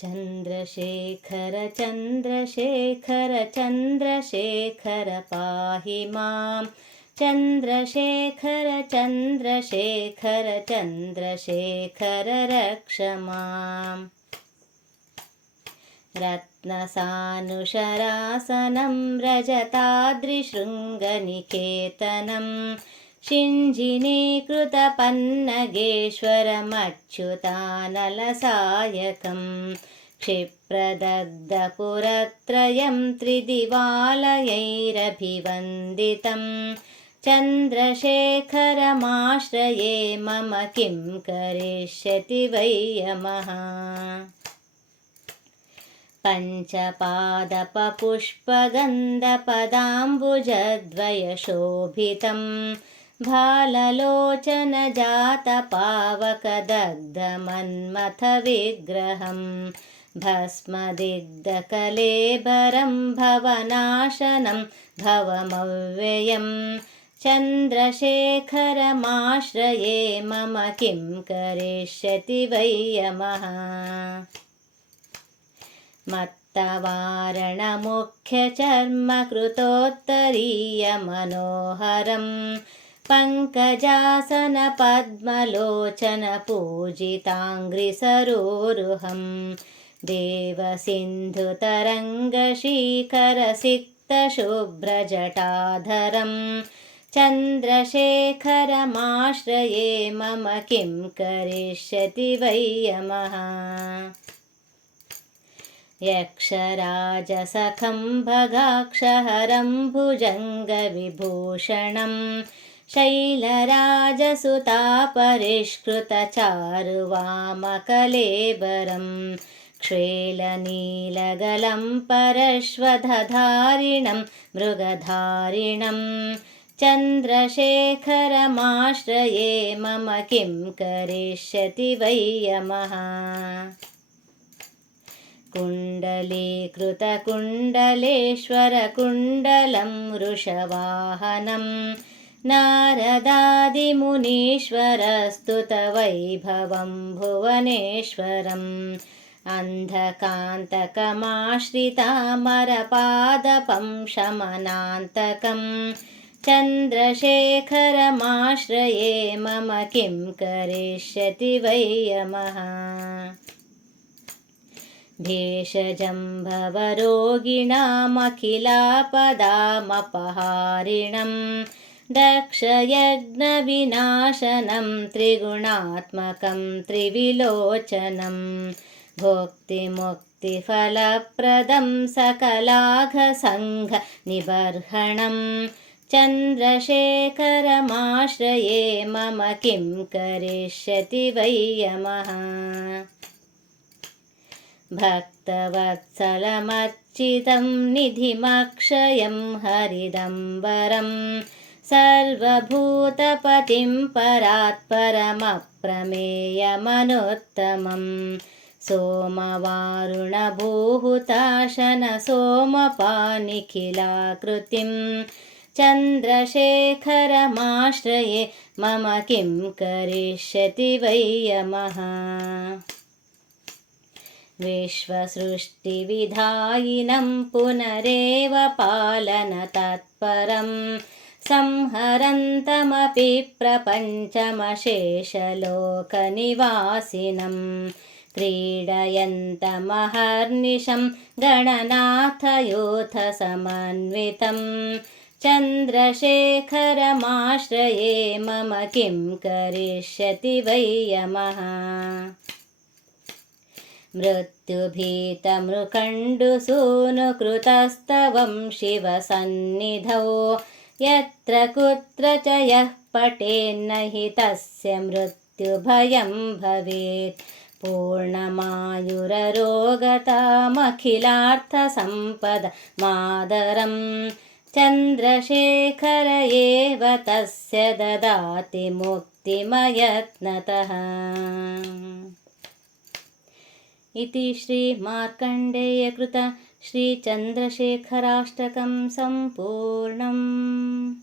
चन्द्रशेखर चन्द्रशेखर चन्द्रशेखर पाहि मां चन्द्रशेखर चन्द्रशेखर चन्द्रशेखर रक्ष माम् रत्नसानुशरासनं रजताद्रिशृङ्गनिकेतनं शिञ्जिनीकृतपन्नगेश्वरमच्युतानलसायकं क्षिप्रदग्धपुरत्रयं त्रिदिवालयैरभिवन्दितं। चन्द्रशेखरमाश्रये मम किं करिष्यति वै यमः? पञ्चपादपपुष्पगन्धपदाम्बुजद्वयशोभितं भाललोचनजातपावकदग्धमन्मथविग्रहं भस्मदिग्धकलेबरं भवनाशनं भवमव्ययं चन्द्रशेखरमाश्रये मम किं करिष्यति वै यमः। मत्तवारणमुख्यचर्मकृतोत्तरीयमनोहरं पङ्कजासनपद्मलोचनपूजिताङ्घ्रिसरोरुहं देवसिन्धुतरङ्गशीखरसिक्तशुभ्रजटाधरं चन्द्रशेखरमाश्रये मम किं करिष्यति वै यमः। यक्षराजसखं भगाक्षहरं भुजङ्गविभूषणं शैलराजसुतापरिष्कृतचारुवामकलेबरं क्षेलनीलगलं परश्वधधारिणं मृगधारिणं चन्द्रशेखरमाश्रये मम किं करिष्यति वै यमः कुण्डलीकृतकुण्डलेश्वरकुण्डलं वृषवाहनं नारदादिमुनीश्वरस्तुतवैभवं भुवनेश्वरम् अन्धकान्तकमाश्रितामरपादपं शमनान्तकं चन्द्रशेखरमाश्रये मम किं करिष्यति वै यमः? भेषजं भवरोगिणामखिलापदामपहारिणं दक्षयज्ञविनाशनं त्रिगुणात्मकं त्रिविलोचनं भोक्तिमुक्तिफलप्रदं सकलाघसङ्घनिबर्हणं चन्द्रशेखरमाश्रये मम किं करिष्यति वै यमः? भक्तवत्सलमच्चितं निधिमक्षयं हरिदम्बरं सर्वभूतपतिं परात्परमप्रमेयमनुत्तमं सोमवारुणभूहुताशनसोमपानिखिलाकृतिं चन्द्रशेखरमाश्रये मम किं करिष्यति वै यमः। विश्वसृष्टिविधायिनं पुनरेव पालनतत्परं संहरन्तमपि प्रपञ्चमशेषलोकनिवासिनं क्रीडयन्तमहर्निशं गणनाथयोथसमन्वितं चन्द्रशेखरमाश्रये मम किं करिष्यति वै यमः? मृत्युभीतमृकण्डुसूनुकृतस्तवं शिवसन्निधौ यत्र कुत्र च यः पटेन्न हि तस्य मृत्युभयं भवेत्। पूर्णमायुररोगतामखिलार्थसम्पदमादरं चन्द्रशेखर एव तस्य ददाति मुक्तिमयत्नतः। इति श्रीमार्कण्डेयकृत श्रीचन्द्रशेखराष्टकं सम्पूर्णम्